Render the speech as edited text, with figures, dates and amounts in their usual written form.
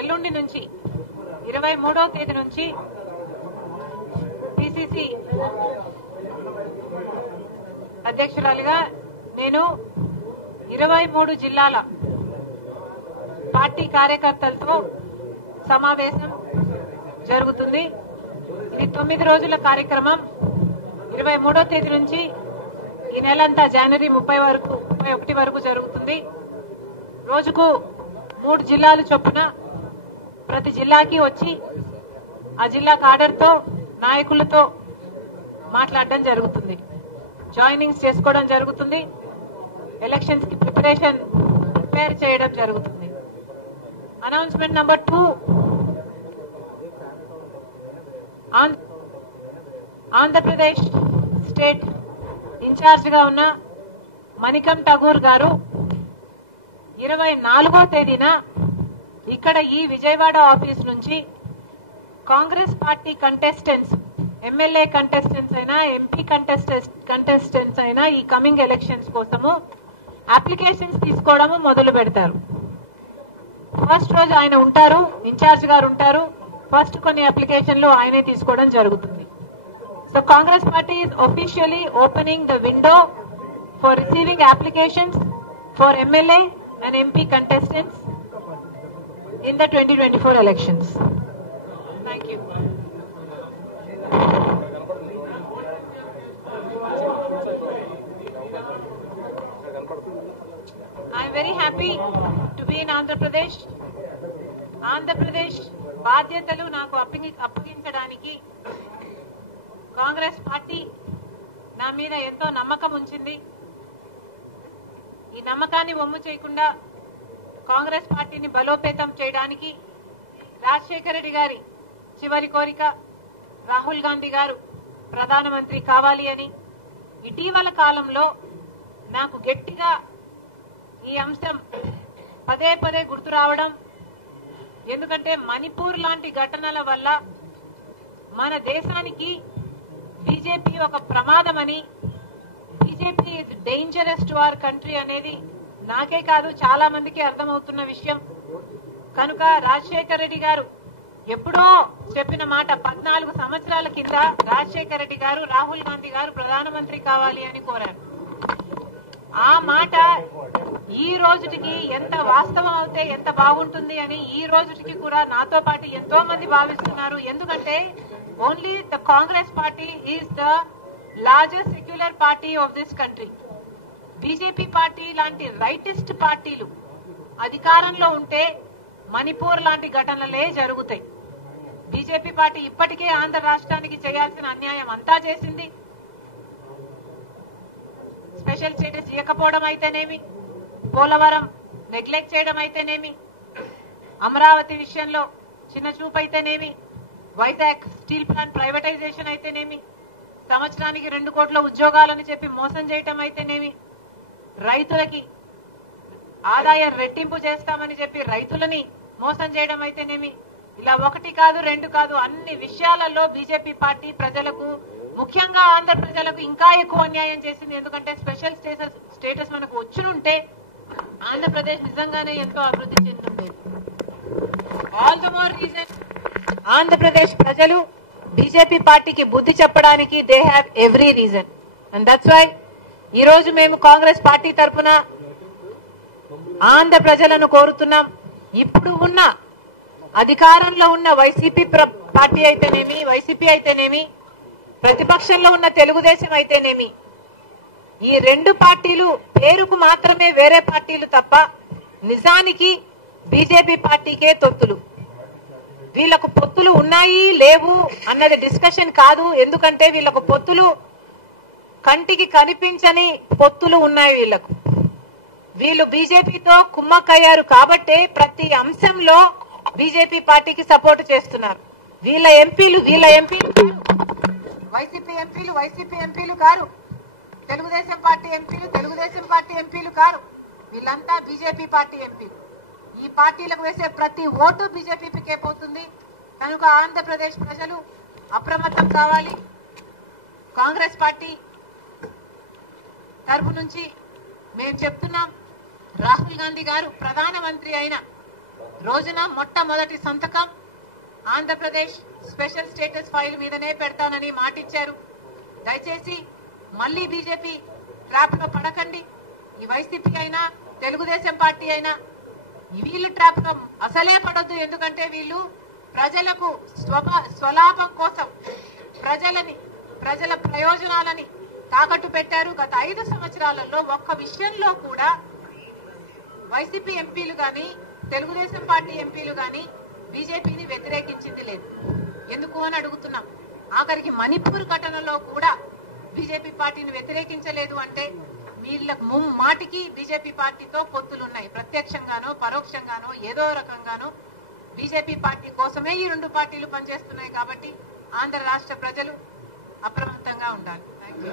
ఎల్లుండి నుంచి 23వ తేదీ నుంచి పిసిసి అధ్యక్షురాలిగా నేను 23 జిల్లాల పార్టీ కార్యకర్తలతో సమావేశం జరుగుతుంది. ఇది 9 రోజుల కార్యక్రమం. 23వ తేదీ నుంచి ఈ నెలంతా జనవరి 31 వరకు జరుగుతుంది. రోజుకు 3 జిల్లాలు చొప్పున ప్రతి జిల్లాకి వచ్చి ఆ జిల్లా కాడర్తో నాయకులతో మాట్లాడడం జరుగుతుంది. జాయినింగ్స్ చేసుకోవడం జరుగుతుంది. ఎలక్షన్స్ కి ప్రిపేర్ చేయడం జరుగుతుంది. Announcement number 2, Andhra Pradesh state incharge గా ఉన్న మణికం ఠాగూర్ గారు 24వ తేదీన ఇక్కడ ఈ విజయవాడ ఆఫీస్ నుంచి Congress party contestants, MLA contestants అయినా ఎంపీ కంటెస్టెంట్స్ అయినా ఈ కమింగ్ ఎలక్షన్స్ కోసము అప్లికేషన్స్ తీసుకోవడము మొదలు పెడతారు. ఫస్ట్ రోజు ఆయన ఉంటారు, ఇన్ఛార్జ్ గారు ఉంటారు. ఫస్ట్ కొన్ని అప్లికేషన్లు ఆయనే తీసుకోవడం జరుగుతుంది. So Congress party is officially opening the window for receiving applications for MLA and MP contestants in the 2024 elections. Thank you. I am very happy to be in Andhra Pradesh. Andhra Pradesh బాధ్యతలు నాకు అప్పగించడానికి Congress party నా మీద ఎంతో నమ్మకం ఉంచింది. ఈ నమ్మకాన్ని వమ్ము చేయకుండా కాంగ్రెస్ పార్టీని బలోపేతం చేయడానికి రాజశేఖర రెడ్డి గారి చివరి కోరిక రాహుల్ గాంధీ గారు ప్రధానమంత్రి కావాలి అని ఇటీవల కాలంలో నాకు గట్టిగా ఈ అంశం పదే పదే గుర్తు రావడం, ఎందుకంటే మణిపూర్ లాంటి ఘటనల వల్ల మన దేశానికి బీజేపీ ఒక ప్రమాదమని, BJP is dangerous to our country అనేది నాకే కాదు చాలా మందికి అర్థమవుతున్న విషయం. కనుక రాజశేఖర రెడ్డి గారు ఎప్పుడో చెప్పిన మాట 14 సంవత్సరాల కింద రాజశేఖర రెడ్డి గారు రాహుల్ గాంధీ గారు ప్రధానమంత్రి కావాలి అని కోరారు. ఆ మాట ఈ రోజుటికి ఎంత వాస్తవం అవుతే ఎంత బాగుంటుంది అని ఈ రోజుటికి కూడా నాతో పాటు ఎంతో మంది భావిస్తున్నారు. ఎందుకంటే only the Congress party is the largest secular party of this country. BJP party లాంటి రైటిస్ట్ పార్టీలు అధికారంలో ఉంటే మణిపూర్ లాంటి ఘటనలే జరుగుతాయి. బీజేపీ పార్టీ ఇప్పటికే ఆంధ్ర రాష్ట్రానికి చేయాల్సిన అన్యాయం అంతా చేసింది. స్పెషల్ స్టేటస్ ఇవ్వకపోవడం అయితేనేమి, పోలవరం నెగ్లెక్ట్ చేయడం అయితేనేమి, అమరావతి విషయంలో చిన్న చూపు అయితేనేమి, వైజాగ్ స్టీల్ ప్లాంట్ ప్రైవేటైజేషన్ అయితేనేమి, సంవత్సరానికి 2 కోట్ల ఉద్యోగాలని చెప్పి మోసం చేయటం అయితేనేమి, రైతులకి ఆదాయం రెట్టింపు చేస్తామని చెప్పి రైతులని మోసం చేయడం అయితేనేమి, ఇలా 1 కాదు 2 కాదు అన్ని విషయాలలో బీజేపీ పార్టీ ప్రజలకు, ముఖ్యంగా ఆంధ్ర ప్రజలకు ఇంకా ఎక్కువ అన్యాయం చేసింది. ఎందుకంటే స్పెషల్ స్టేటస్ మనకు వచ్చునుంటే ఆంధ్రప్రదేశ్ నిజంగానే ఎంతో అభివృద్ధి చెందుతుంది. All the more reason Andhra Pradesh ప్రజలు బీజేపీ పార్టీకి బుద్ధి చెప్పడానికి they have every reason. And that's why ఈ రోజు మేము కాంగ్రెస్ పార్టీ తరఫున ఆంధ్ర ప్రజలను కోరుతున్నాం. ఇప్పుడు ఉన్న అధికారంలో ఉన్న వైసీపీ పార్టీ అయితేనేమి, వైసీపీ అయితేనేమి, ప్రతిపక్షంలో ఉన్న తెలుగుదేశం అయితేనేమి, ఈ 2 పార్టీలు పేరుకు మాత్రమే వేరే పార్టీలు తప్ప నిజానికి బీజేపీ పార్టీకే తొత్తులు. వీళ్లకు పొత్తులు ఉన్నాయి లేవు అన్నది డిస్కషన్ కాదు. ఎందుకంటే వీళ్లకు పొత్తులు కంటికి కనిపించని పొత్తులు ఉన్నాయి. వీళ్ళు బీజేపీతో కుమ్మక్కయ్యారు కాబట్టే ప్రతి అంశంలో బీజేపీ పార్టీకి సపోర్ట్ చేస్తున్నారు. వీళ్ళ ఎంపీలు వైసీపీ ఎంపీలు కారు, తెలుగుదేశం పార్టీ ఎంపీలు కారు, వీళ్ళంతా బీజేపీ పార్టీ ఎంపీలు. ఈ పార్టీలకు వేసే ప్రతి ఓటు బీజేపీకే పోతుంది. కనుక ఆంధ్రప్రదేశ్ ప్రజలు అప్రమత్తం కావాలి. కాంగ్రెస్ పార్టీ తరపు నుంచి మేము చెప్తున్నాం, రాహుల్ గాంధీ గారు ప్రధానమంత్రి అయిన రోజున మొట్టమొదటి సంతకం ఆంధ్రప్రదేశ్ స్పెషల్ స్టేటస్ ఫైల్ మీదనే పెడతానని మాటిచ్చారు. దయచేసి మళ్లీ బీజేపీ ట్రాప్ లో పడకండి. ఈ వైసీపీ అయినా తెలుగుదేశం పార్టీ అయినా వీళ్ళు ట్రాప్ లో అసలే పడొద్దు. ఎందుకంటే వీళ్ళు ప్రజలకు స్వలాభం కోసం ప్రజల ప్రయోజనాలని తాకట్టు పెట్టారు. గత 5 సంవత్సరాలలో ఒక్క విషయంలో కూడా వైసీపీ ఎంపీలు గాని తెలుగుదేశం పార్టీ ఎంపీలు గాని బీజేపీని వ్యతిరేకించింది లేదు. ఎందుకు అని అడుగుతున్నాం. ఆఖరికి మణిపూర్ ఘటనలో కూడా బీజేపీ పార్టీని వ్యతిరేకించలేదు అంటే వీళ్ళకు మాటికి బీజేపీ పార్టీతో పొత్తులున్నాయి. ప్రత్యక్షంగానో పరోక్షంగానో ఏదో రకంగానో బీజేపీ పార్టీ కోసమే ఈ 2 పార్టీలు పనిచేస్తున్నాయి. కాబట్టి ఆంధ్ర రాష్ట్ర ప్రజలు అప్రమత్తంగా ఉండాలి. Thank you.